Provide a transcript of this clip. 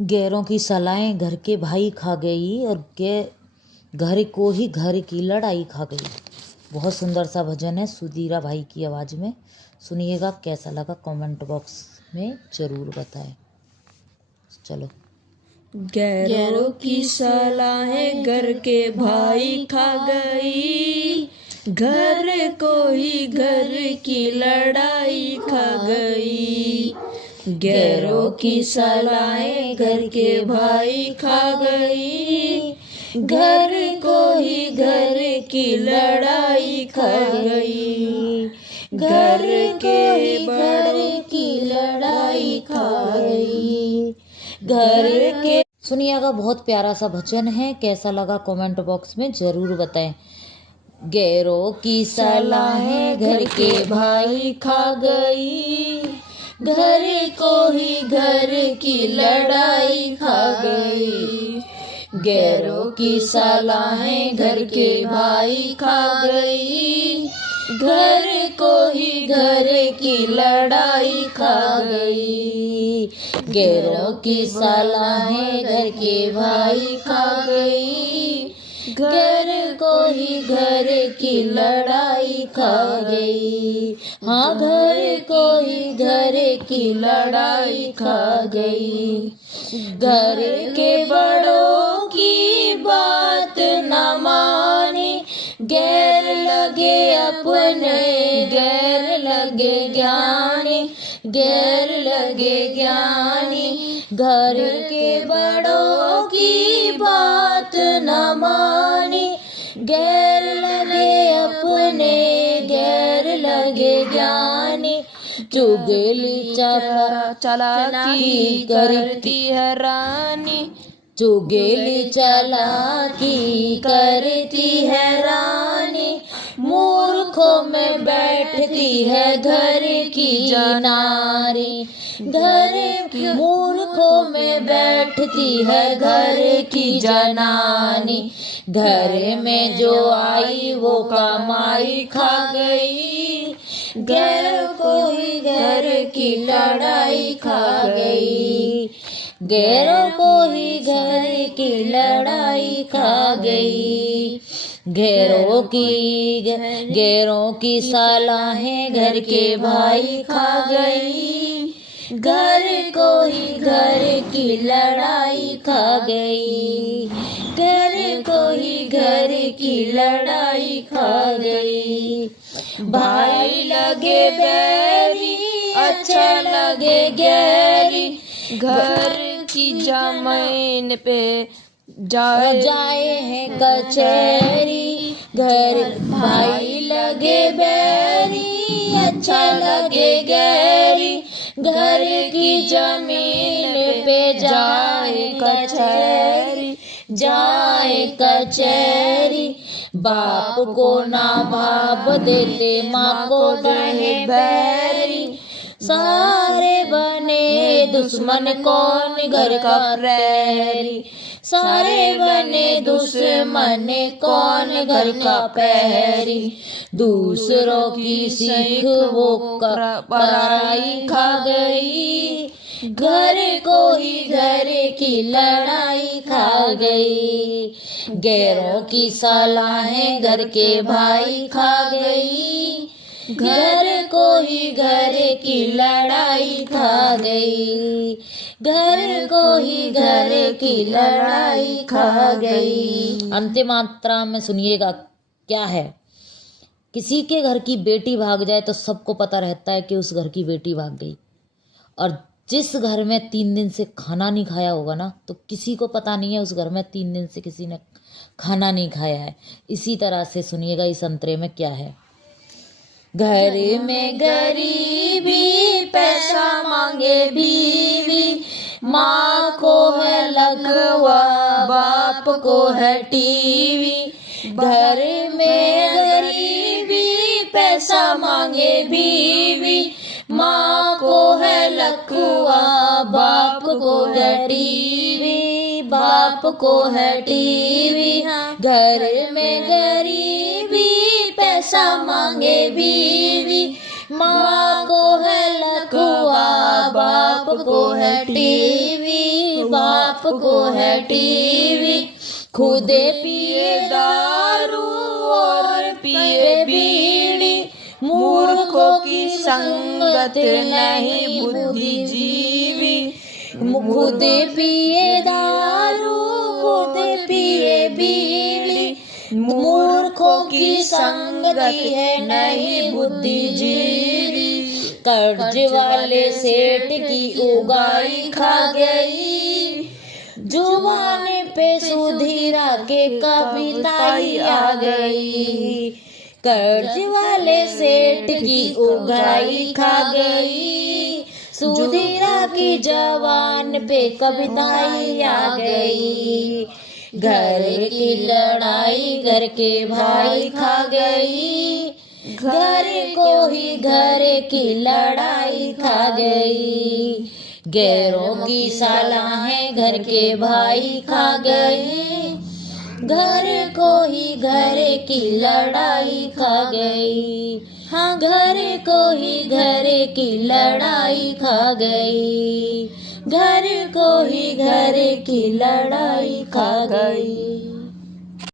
गैरों की सलाहें घर के भाई खा गई और घर को ही घर की लड़ाई खा गई। बहुत सुंदर सा भजन है सुधीरा भाई की आवाज़ में। सुनिएगा, कैसा लगा कमेंट बॉक्स में ज़रूर बताएं। चलो। गैरों की सलाहें घर के भाई खा गई, घर को ही घर की लड़ाई खा गई। गैरों की सलाहें घर के भाई खा गई, घर को ही घर की लड़ाई खा गई। घर के ही घर की लड़ाई खा गई। घर के सुनिएगा, बहुत प्यारा सा भजन है। कैसा लगा कमेंट बॉक्स में ज़रूर बताएं। गैरों की सलाहें घर के भाई खा गई, घर को ही घर की लड़ाई खा गई। गैरों की सलाहें घर के भाई खा गई, घर को ही घर की लड़ाई खा गई। गैरों की सलाहें घर के भाई खा गई, घर को ही घर की लड़ाई खा गई। हाँ, घर को ही घर की लड़ाई खा गई। घर के बड़ों की बात न मानी, गैर लगे अपने, गैर लगे ज्ञानी, गैर लगे ज्ञानी। घर के बड़ों की बात न मानी, गैर लगे अपने, गैर लगे ज्ञानी। चुगली चालाकी करती है रानी, चुगली चालाकी करती है रानी। मूर्खों में बैठती है घर की नारी, घर मूर्खों में बैठती है घर की जनानी। घर में जो आई वो कमाई खा गई, घर को ही घर की लड़ाई खा गई। गैरों को ही घर की लड़ाई खा गई। गैरों की सलाहें घर के भाई खा गई, घर को ही घर की लड़ाई खा गई। घर को ही घर की लड़ाई खा गई। भाई लगे बैरी, अच्छा लगे गैरी, घर की जमीन पे जाए हैं कचहरी। घर भाई लगे बैरी, अच्छा लगे गैरी, घर की जमीन पे जाए कचहरी, जाए कचहरी। बाप को ना बाप देते, माँ को रहे बैरी, सारे बने दुश्मन कौन घर का प्रहरी। सारे बने दुश्मन कौन घर का प्रहरी। दूसरों की सीख वो पराई खा गई, घर को ही घर की लड़ाई खा गई। गैरों की सलाहें घर के भाई खा गई, घर को ही घर की लड़ाई खा गई। घर को ही घर की लड़ाई खा गई। अंतिम मात्रा में सुनिएगा क्या है। किसी के घर की बेटी भाग जाए तो सबको पता रहता है कि उस घर की बेटी भाग गई, और जिस घर में 3 दिन से खाना नहीं खाया होगा ना, तो किसी को पता नहीं है उस घर में 3 दिन से किसी ने खाना नहीं खाया है। इसी तरह से सुनिएगा इस अंतरे में क्या है। घर में गरीबी, पैसा मांगे बीवी, माँ को है लकवा, बाप को है टीवी। घर में गरीबी, पैसा मांगे बीवी, माँ को है लकवा, बाप को है टीवी, बाप को है टीवी। घर में गरीबी, पैसा मांगे बीवी, माँ को है लकवा, बाप को है टीवी, बाप को है टीवी, खुदे पिए दारू और पिए बीड़ी। मूर्खों की संगत नहीं बुद्धिजीवी, खुदे पिए दारू खुदे पिए बीड़ी। मूर्खों की संगति है नहीं बुद्धिजीवी। कर्ज वाले सेठ की उगाई खा गई, जुबान पे सुधीरा के कविताई आ गई। कर्ज वाले सेठ की उगाई खा गई, सुधीरा की जवान पे कविताई आ गई। घर की लड़ाई घर के भाई खा गई, घर को ही घर की लड़ाई खा गई। गैरों की सालाहें घर के भाई खा गई, घर को ही घर की लड़ाई खा गई। हाँ, घर को ही घर की लड़ाई खा गई, घर को ही घर की लड़ाई खा गई।